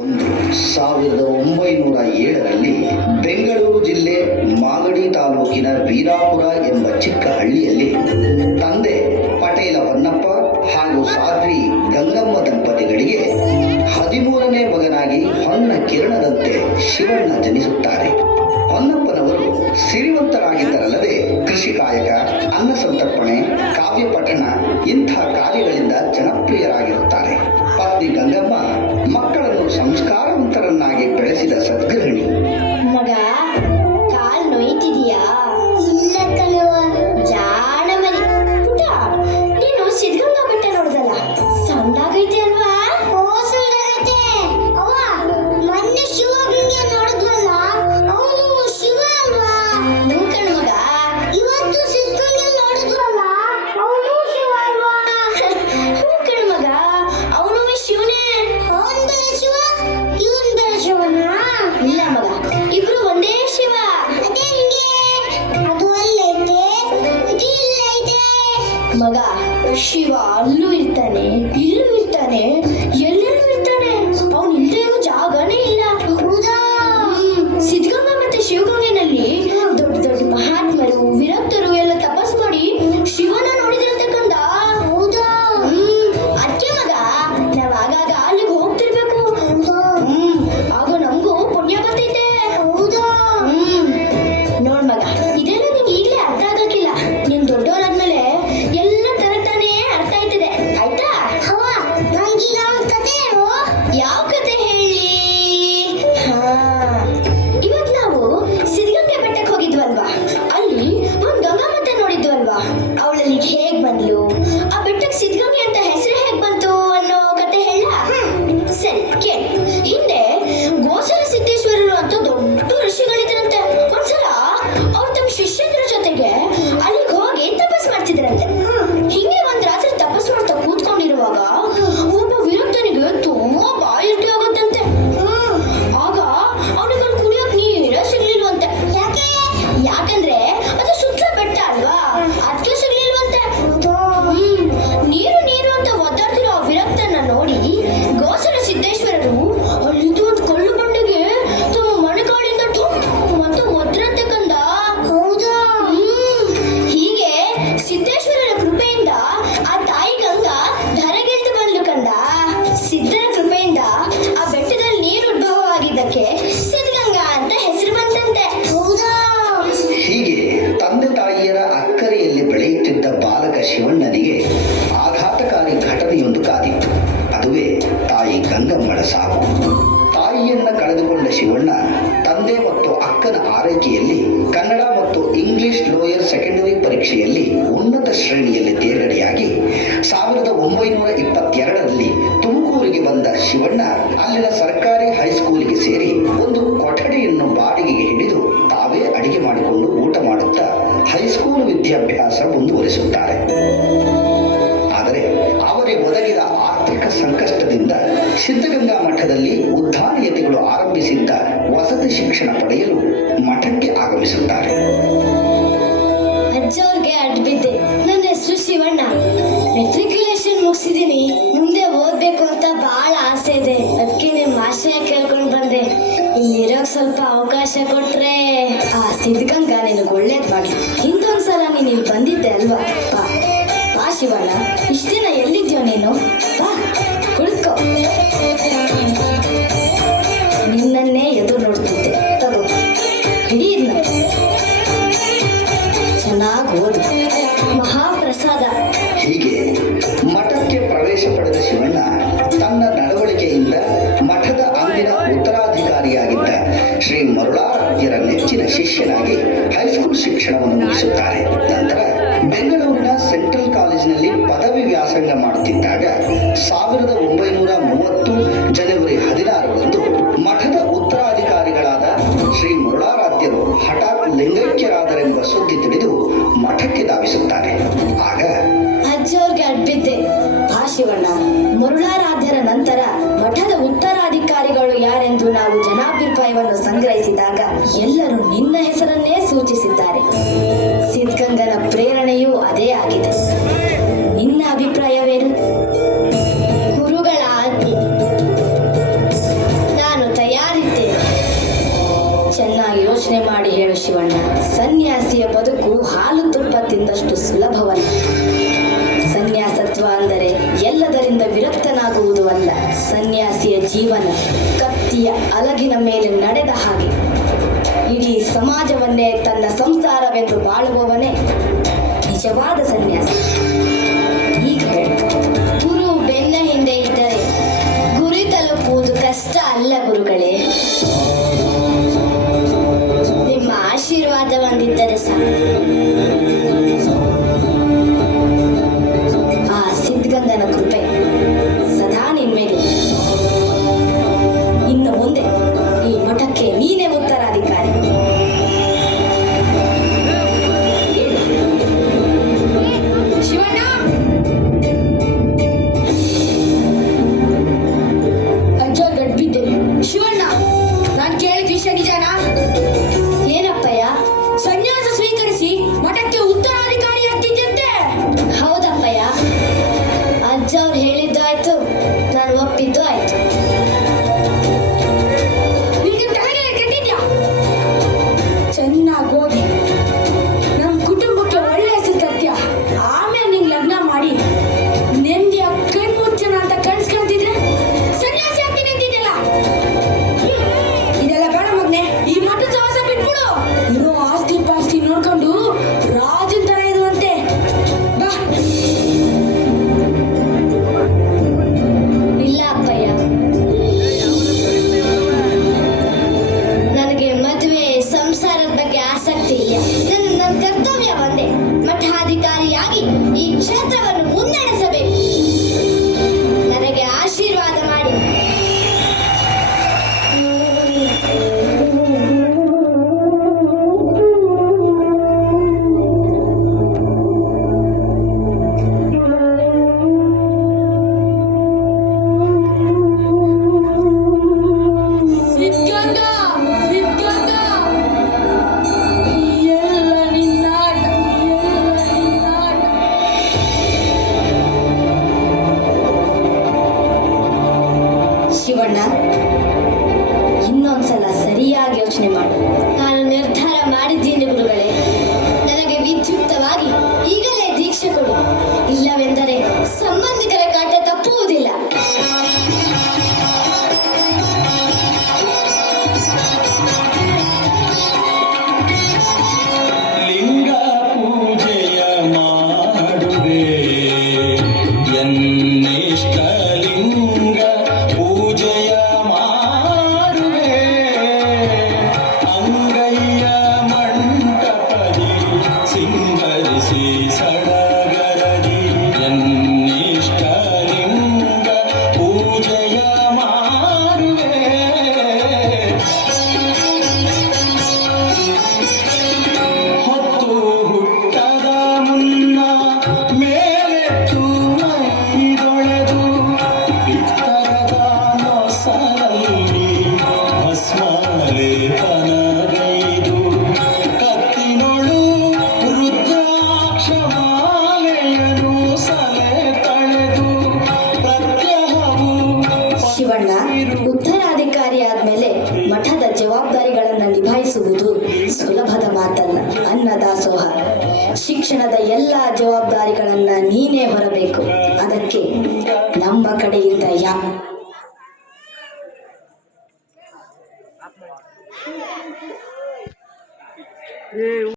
1907ರಲ್ಲಿ ಬೆಂಗಳೂರು ಜಿಲ್ಲೆ ಮಾಗಡಿ ತಾಲೂಕಿನ ವೀರಾಪುರ ಎಂಬ ಚಿಕ್ಕ ಹಳ್ಳಿಯಲ್ಲಿ ತಂದೆ ಪಟೇಲ ಹೊನ್ನಪ್ಪ ಹಾಗೂ ಸಾಧ್ವಿ ಗಂಗಮ್ಮ ದಂಪತಿಗಳಿಗೆ 13ನೇ ಮಗನಾಗಿ ಹೊನ್ನ ಕಿರಣದಂತೆ ಶಿವಣ್ಣ ಜನಿಸುತ್ತಾರೆ. ಹೊನ್ನಪ್ಪನವರು ಸಿರಿವಂತರಾಗಿದ್ದರಲ್ಲದೆ ಕೃಷಿ ಕಾಯಕ, ಅನ್ನ ಸಂತರ್ಪಣೆ, ಕಾವ್ಯ ಪಠಣ ಇಂಥ ಕಾರ್ಯಗಳಿಂದ ಜನಪ್ರಿಯರಾಗಿರುತ್ತಾರೆ. ಪತ್ನಿ ಗಂಗಮ್ಮ ಮಕ್ಕಳನ್ನು ಸಂಸ್ಕಾರವಂತರನ್ನಾಗಿ ಬೆಳೆಸಿದ ಸದ್ಗೃಹಿಣಿ. ಮಗ, ಕಾಲ್ ನೋಯ್ತಿದೀಯಾ? ಇಲ್ಲ ಕಣವ, ಜಾಣ ಮರಿ. ಪುಟ, ನೀನು ಸಿದ್ಧಗಂಗಾ ಬೆಟ್ಟ ನೋಡ್ದಲ್ಲ, ಸಣ್ಣಾಗೈತೆ ಅಲ್ವಾ? ಓ, ಸಣ್ಣಾಗೈತೆ. ಅವ್ವ, ಮೊನ್ನೆ ಶಿವಗಂಗೆ ನೋಡಿದ್ವಲ್ಲ, ಅವನು ಶಿವ ಅಲ್ವಾ? ಹ್ಞೂ ಕಣ ಮಗ. ಇವತ್ತು ಸಿದ್ಧಗಂಗೆ ನೋಡಿದ್ವಲ್ಲ, ಅವನು ಶಿವ ಅಲ್ವಾ? ಹ್ಞೂ ಕಣ ಮಗ, ಅವನು ಶಿವನೇ. ಅವನ್ ಬೇರೆ ಶಿವ, ಇವನ್ ಬೇರೆ ಶಿವನಾ? ಇಲ್ಲ ಮಗ, ಇಬ್ರು ಒಂದೇ ಶಿವ. ಅದೇಂಗೆ? ಅದು ಅಲ್ಲೈತೆ, ಇದು ಇಲ್ಲೈತೆ. ಮಗ, ಶಿವ ಅಲ್ಲೂ ಇರ್ತಾನೆ, ಇಲ್ಲೂ ಇರ್ತಾನೆ, ಎಲ್ಲರೂ ಇರ್ತಾನೆ. ಅವನು ಇಲ್ಲದೆ ಇರೋ ಜಾಗನೇ ಇಲ್ಲ. ಹೌದಾ? ಸಿದ್ಧಗಂಗಾ ಮತ್ತೆ ಶಿವಗಂಗೆನಲ್ಲಿ ದೊಡ್ಡ ದೊಡ್ಡ ಮಹಾತ್ಮರು, ವಿರಕ್ತರು ಎಲ್ಲ ತಪಸ್ ಮಾಡಿ ಶಿವನ ನೋಡಿದ್ರಂತೆ ಕಂದ. ಹೌದಾ? ಅದಕ್ಕೆ ಮಗ, ನಾವ್ ಆಗಾಗ ಅಲ್ಲಿಗೆ ಹೋಗ್ತಿರ್ಬೇಕು. ಆಗ ನಮಗೂ ಪುಣ್ಯ ಬರ್ತೈತೆ. ಹೌದಾ? ನೋಡ್ ಮಗ, ಇದೆಲ್ಲ ನಿಂಗೆ ಈಗಲೇ ಅರ್ಥ ಆಗಕ್ಕಿಲ್ಲ. ನೀನ್ ದೊಡ್ಡವರಾದ್ಮೇಲೆ ಎಲ್ಲ ತರತಾನೆ ಅರ್ಥ ಆಯ್ತದೆ, ಆಯ್ತಾ? ನಂಗೀಗ ಒಂದ್ ಕತೆ ಹೇಳು. ಯಾವ ಕತೆ ಹೇಳಿ? ಇವತ್ ನಾವು ಸಿದ್ಧಗಂಗೆ ಬೆಟ್ಟಕ್ಕೆ ಹೋಗಿದ್ವಲ್ವಾ, ಅಲ್ಲಿ ಒಂದ್ ಗಂಗಾಮತ್ತೆ ನೋಡಿದ್ವಲ್ವಾ, ಅವಳಲ್ಲಿ ಹೇಗ್ ಬಂದ್ಲು, ಆ ಬೆಟ್ಟಕ್ಕೆ ಸಿದ್ಧಗಂಗೆ ಅಂತ ಹೆಸರು ಹೇಗ್ ಬಂತು ಅನ್ನೋ ಕತೆ ಹೇಳ? ಸರಿ ಕೇಳಿ. ಹಿಂದೆ ಗೋಸಲ ಸಿದ್ದೇಶ್ವರರು ಅಂತ ದೊಡ್ಡ ಋಷಿಗಳಿದ್ರಂತೆ. ಒಂದ್ಸಲ ಅವ್ರು ತಮ್ಮ ಶಿಷ್ಯರ ಜೊತೆಗೆ ಅಲ್ಲಿಗೆ ಹೋಗಿ ತಪಸ್ ಮಾಡ್ತಿದ್ರಂತೆ. ಹಿಂಗೆ ಒಂದ್ ರಾತ್ರಿ ತಪಸ್ ಮಾಡ್ತಾ ಕೂತ್ಕೊಂಡಿರುವಾಗ ಒಬ್ಬ ವಿರಕ್ತನಿಗೆ ತುಂಬಾ ಬಾಯಿಲ್ಟಿ ಆಗುತ್ತಂತೆ. ಆಗ ಅವನಿಗೆ ಅಲ್ಲಿ ಕುಡಿಯೋಕ್ ನೀರೇ ಸಿಗ್ಲಿಲ್ವಂತೆ. ಯಾಕಂದ್ರೆ ಅದು ಸುತ್ತ ಬೆಟ್ಟ ಅಲ್ವಾ, ಅದಕ್ಕೆ ಸಿಗ್ಲಿಲ್ವಂತೆ. ನೀರು ನೀರು ಅಂತ ಒದ್ದಾಡ್ತಿರೋ ಆ ವಿರಕ್ತನ ನೋಡಿ ಗೋಸಲ ಸಿದ್ದೇಶ್ವರರು ಅಲ್ಲಿದ್ದು ಒಂದು ಕಲ್ಲು ಬಂಡೆಗೆ ತಮ್ಮ ಮಣೆಕಾಲಿಂದ ಠುಮ್ ಅಂತ ಒದ್ರಂತೆ ಕಂದ. ಹೌದಾ? ಹೀಗೆ ಸಿದ್ದೇಶ್ವರರ ಕೃಪೆಯಿಂದ ಆ ತಾಯಿ ಗಂಗಾ ಧರೆಗಿಳಿದು ಬಂದ್ಲು ಕಂದ. ಸಿದ್ಧರ ಕೃಪೆಯಿಂದ ಆ ಬೆಟ್ಟದಲ್ಲಿ ನೀರು ಉದ್ಭವವಾಗಿದ್ದಕ್ಕೆ ಸಿದ್ಧಗಂಗಾ ಅಂತ ಹೆಸರು ಬಂತಂತೆ. ಹೌದಾ? ಹೀಗೆ ತಂದೆ ತಾಯಿಯರ ಅಕ್ಕರೆಯಲ್ಲಿ ಬೆಳೆಯುತ್ತಿದ್ದ ಬಾಲಕ ಶಿವಣ್ಣನಿಗೆ ಆಘಾತಕಾರಿ ಘಟನೆಯೊಂದು ಕಾದಿತ್ತು. ಅದುವೇ ತಾಯಿ ಗಂಗಮ್ಮಳ ಸಾವು. ತಾಯಿಯನ್ನ ಕಳೆದುಕೊಂಡ ಶಿವಣ್ಣ ತಂದೆ ಮತ್ತು ಅಕ್ಕನ ಆರೈಕೆಯಲ್ಲಿ ಕನ್ನಡ ಮತ್ತು ಇಂಗ್ಲಿಷ್ ಲೋಯರ್ ಸೆಕೆಂಡರಿ ಪರೀಕ್ಷೆಯಲ್ಲಿ ಉನ್ನತ ಶ್ರೇಣಿಯಲ್ಲಿ ತೇರ್ಗಡೆಯಾಗಿ 1922ರಲ್ಲಿ ತುಮಕೂರಿಗೆ ಬಂದ ಶಿವಣ್ಣ ಅಲ್ಲಿನ ಸರ್ಕಾರಿ ಹೈಸ್ಕೂಲಿಗೆ ಸೇರಿ ಒಂದು ಕೊಠಡಿಯನ್ನು ಬಾಡಿಗೆಗೆ ಹಿಡಿದು ತಾವೇ ಅಡಿಗೆ ಮಾಡಿಕೊಂಡು ಊಟ ಮಾಡುತ್ತಾ ಹೈಸ್ಕೂಲ್ ವಿದ್ಯಾಭ್ಯಾಸ ಮುಂದುವರಿಸುತ್ತಾರೆ. ಆದರೆ ಅವರಿಗೆ ಒದಗಿದ ಆರ್ಥಿಕ ಸಂಕಷ್ಟದಿಂದ ಸಿದ್ಧಗಂಗಾ ಮಠದಲ್ಲಿ ಉದ್ಧಾನಯತಿಗಳು ಆರಂಭಿಸಿದ್ದ ವಸತಿ ಶಿಕ್ಷಣ ಪಡೆಯಲು ಮಠಕ್ಕೆ ಆಗಮಿಸುತ್ತಾರೆ. ಅಜ್ಜವ್ರಿಗೆ ಅಡ್ಬಿದ್ದೆ. ನನ್ನ ಹೆಸರು ಶಿವಣ್ಣ. ಮೆಟ್ರಿಕ್ಯುಲೇಷನ್ ಮುಗಿಸಿದೀನಿ. ಮುಂದೆ ಓದ್ಬೇಕು ಅಂತ ಬಹಳ ಆಸೆ ಇದೆ. ಅದಕ್ಕೆ ನಿಮ್ಮ ಆಶಯ ಕೇಳ್ಕೊಂಡು ಬಂದೆ. ಇಲ್ಲಿರೋಕ್ ಸ್ವಲ್ಪ ಅವಕಾಶ ಕೊಟ್ರೆ ಆ ಸಿದ್ಧಗಂಗಾ ನಿನಗೆ ಒಳ್ಳೇದ್ ಮಾಡಿ. ಹಿಂದೊಂದ್ಸಲ ನೀನು ಇಲ್ಲಿ ಬಂದಿದ್ದೆ ಅಲ್ವಾ? ಬಾ ಬಾ ಶಿವಣ್ಣ, ಇಷ್ಟ ದಿನ ಎಲ್ಲಿದ್ಯೋ ನೀನು? ಬಾ ಕುಳಿತ್ಕೋ. ನಿನ್ನನ್ನೇ ಎದುರು ನೋಡ್ತಿದ್ದೆ. ತಗೋ, ಹಿಡಿ ಇದ್ನ, ಚೆನ್ನಾಗಿ ಓದು. ಮಹಾಪ್ರಸಾದ. ಹೀಗೆ ಮಠಕ್ಕೆ ಪ್ರವೇಶ ಪಡೆದ ಶಿವಣ್ಣ ತನ್ನ ನಡವಳಿಕೆಯಿಂದ ಮಠದ ಅಂದಿನ ಉತ್ತರಾಧಿಕಾರಿಯಾಗಿದ್ದ ಶ್ರೀ ಮರುಳಾರಾಧ್ಯರ ನೆಚ್ಚಿನ ಶಿಷ್ಯನಾಗಿ ಹೈಸ್ಕೂಲ್ ಶಿಕ್ಷಣವನ್ನು ಮುಗಿಸುತ್ತಾರೆ. ನಂತರ ಬೆಂಗಳೂರಿನ ಸೆಂಟ್ರಲ್ ಕಾಲೇಜಿನಲ್ಲಿ ಪದವಿ ವ್ಯಾಸಂಗ ಮಾಡುತ್ತಿದ್ದಾಗ 1930 ಜನವರಿ 16ರಂದು ಮಠದ ಉತ್ತರಾಧಿಕಾರಿಗಳಾದ ಶ್ರೀ ಮರುಳಾರಾಧ್ಯರು ಹಠಾತ್ ಲಿಂಗೈಕ್ಯರಾದರೆಂಬ ಸುದ್ದಿ ತಿಳಿದು ಮಠಕ್ಕೆ ಧಾವಿಸುತ್ತಾರೆ. ಆಗ ಅಜ್ಜವ್ರಿಗೆ ಅಡ್ಬಿದ್ದೆ. ಆ ಶಿವಣ್ಣ, ಮರುಳಾರಾಧ್ಯರ ನಂತರ ಮಠದ ಉತ್ತರಾಧಿಕಾರಿಗಳು ಯಾರೆಂದು ನಾವು ಜನಾಭಿಪ್ರಾಯವನ್ನು ಸಂಗ್ರಹಿಸಿದಾಗ ಎಲ್ಲರೂ ನಿನ್ನ ಹೆಸರನ್ನೇ ಸೂಚಿಸಿದ್ದಾರೆ. ಸಿದ್ಧಗಂಗನ ಪ್ರೇರಣೆಯೂ ಅದೇ ಆಗಿದೆ. ನಿನ್ನ ಅಭಿಪ್ರಾಯವೇನು? ಗುರುಗಳ ಆಜ್ಞೆ. ಯೋಚನೆ ಮಾಡಿ ಹೇಳು ಶಿವಣ್ಣ. ಸನ್ಯಾಸಿಯ ಬದುಕು ಹಾಲು ತುಪ್ಪ ತಿಂದಷ್ಟು ಸುಲಭವಲ್ಲ. ಸನ್ಯಾಸತ್ವ ಅಂದರೆ ಎಲ್ಲದರಿಂದ ವಿರಕ್ತನಾಗುವುದು ಅಲ್ಲ. ಸನ್ಯಾಸಿಯ ಜೀವನ ಕತ್ತಿಯ ಅಲಗಿನ ಮೇಲೆ ನಡೆದ ಹಾಗೆ. ಇಡೀ ಸಮಾಜವನ್ನೇ ತನ್ನ ಸಂಸಾರವೆಂದು ಬಾಳುವವನೇ ನಿಜವಾದ ಸನ್ಯಾಸಿ. ಈಗ ಹೇಳು. ಗುರು ಬೆನ್ನ ಹಿಂದೆ ಇದ್ದರೆ ಗುರಿ ತಲುಪುವುದು ಕಷ್ಟ ಅಲ್ಲ ಗುರುಗಳೇ. ನಿಮ್ಮ ಆಶೀರ್ವಾದ ಒಂದಿದ್ದರೆ ಸಾಕು. ಆ ಸಿದ್ಧಗಂಧನ ಕೃಪೆ ಸದಾ ನಿನ್ಮೇಲೆ. ಇನ್ನು ಮುಂದೆ ಈ ಮಠಕ್ಕೆ ನೀನೇ ಉತ್ತರಾಧಿಕಾರಿ. ಶಿವಣ್ಣ, ಅಜ್ಜ ಗಡ್ಬಿದ್ದೇನೆ. ಶಿವಣ್ಣ, ನಾನು ಕೇಳಿದ ವಿಷಯ ನಿಜನಾ? ಏನಪ್ಪಯ್ಯ? ಸನ್ಯಾಸ ಸ್ವೀಕರಿಸಿ ಮಠಕ್ಕೆ ಉತ್ತರಾಧಿಕಾರಿ ಆಗ್ತಿದ್ದಂತೆ. ಹೌದಪ್ಪಯ್ಯ, ಅಜ್ಜ ಅವ್ರು ಹೇಳಿದ್ದು ಆಯ್ತು, ನಾನು ಒಪ್ಪಿದ್ದು ಆಯ್ತು. ನಿಮ್ಗೆ ತಲೆಗೆ ಕೆಟ್ಟಿದ್ಯಾ? ಚೆನ್ನಾಗಿ ಹೋಗಿ ನಮ್ಮ ಕುಟುಂಬಕ್ಕೆ ಒಳ್ಳೆ ಹೆಸರು ತರ್ತೀಯ. ಆಮೇಲೆ ನಿಂಗೆ ಲಗ್ನ ಮಾಡಿ ನೆಮ್ಮದಿಯ ಕಣ್ಮುಚ್ಚನ ಅಂತ ಕನ್ಸ್ಕೊಂತಿದ್ರೆ ಸನ್ಯಾಸಿ ಆಗ್ತೀನಿ ಅಂತಿದ್ದೆಲ್ಲ. ಇದೆಲ್ಲ ಬೇಡ ಮಗ್ನೆ. ಈ ಮಠದ ಸಹವಾಸ ಬಿಟ್ಬಿಡು. ಇರೋ ಆಸ್ತಿ ಪಾಸ್ತಿ ನೋಡ್ಕೊಂಡು ರಾಜನ್ ತರ ಇರುವಂತೆ ಬಾ. ಇಲ್ಲ ಅಪ್ಪಯ್ಯ, ನನಗೆ ಮದುವೆ ಸಂಸಾರದ ಬಗ್ಗೆ ಆಸಕ್ತಿ ಇಲ್ಲ. ನನ್ನ ಕರ್ತವ್ಯ ಒಂದೇ, ಮಠಾಧಿಕಾರಿಯಾಗಿ ಈ ಕ್ಷೇತ್ರವನ್ನು ಮುನ್ನಡೆಸಬೇಕು. ನನಗೆ ಆಶೀರ್ವಾದ ಮಾಡಿ. ಸಿದ್ಧಗಂಗಾ, ಸಿದ್ಧಗಂಗಾ, ಎಲ್ಲ ನಿನ್ನಾಟ, ಎಲ್ಲ ನಿನ್ನಾಟ. ಶಿವಣ್ಣ, ಇನ್ನೊಂದ್ಸಲ ಸರಿಯಾಗಿ ಯೋಚನೆ ಮಾಡು. ನಾನು ನಿರ್ಧಾರ ಮಾಡಿದ್ದೀನಿ ಗುರುಗಳೇ. ನನಗೆ ವಿದ್ಯುಕ್ತವಾಗಿ ಈಗಲೇ ದೀಕ್ಷೆ ಕೊಡು. ಇಲ್ಲವೆಂದರೆ ಸಂಬಂಧಿಕರ ಕಾಟ ತಪ್ಪುವುದಿಲ್ಲ. ಲಿಂಗ ಪೂಜೆಯ ಮಾಡುವೆ ಎನ್ನಿಷ್ಟ ಲಿಂಗ ಪೂಜೆಯ ಮಾಡುವೆ ಅಂಗಯ್ಯ ಮಂಟಪದಿ ಸಿಂಗರಿಸಿ ಸಡಗರದಿ ಎನ್ನಿಷ್ಟ ಲಿಂಗ ಪೂಜೆಯ ಮಾಡುವೆ ಹೊತ್ತು ಹುಟ್ಟದ ಮುನ್ನ ಮೇಲೆತ್ತು ಮೈದೊಳೆದು ಬಿತ್ತರದ ಮೊಸರಲ್ಲಿ ಭಸ್ಮಲೇಪನಗೈದು ಕತ್ತಿನೊಳು ರುದ್ರಾಕ್ಷ ಮಾಲೆಯನು ಸಲೆ ತಳೆದು ಪ್ರತ್ಯಹವು ಶಿವಣ್ಣ, ಉತ್ತರಾಧಿಕಾರಿ ಆದ್ಮೇಲೆ ಮಠದ ಜವಾಬ್ದಾರಿಗಳನ್ನ ನಿಭಾಯಿಸುವುದು ಸುಲಭದ ಮಾತಲ್ಲ. ಅನ್ನದಾಸೋಹ, ಶಿಕ್ಷಣದ ಎಲ್ಲ ಜವಾಬ್ದಾರಿಗಳನ್ನ ನೀನೇ ಹೊರಬೇಕು. ಅದಕ್ಕೆ ನಮ್ಮ ಕಡೆಯಿಂದ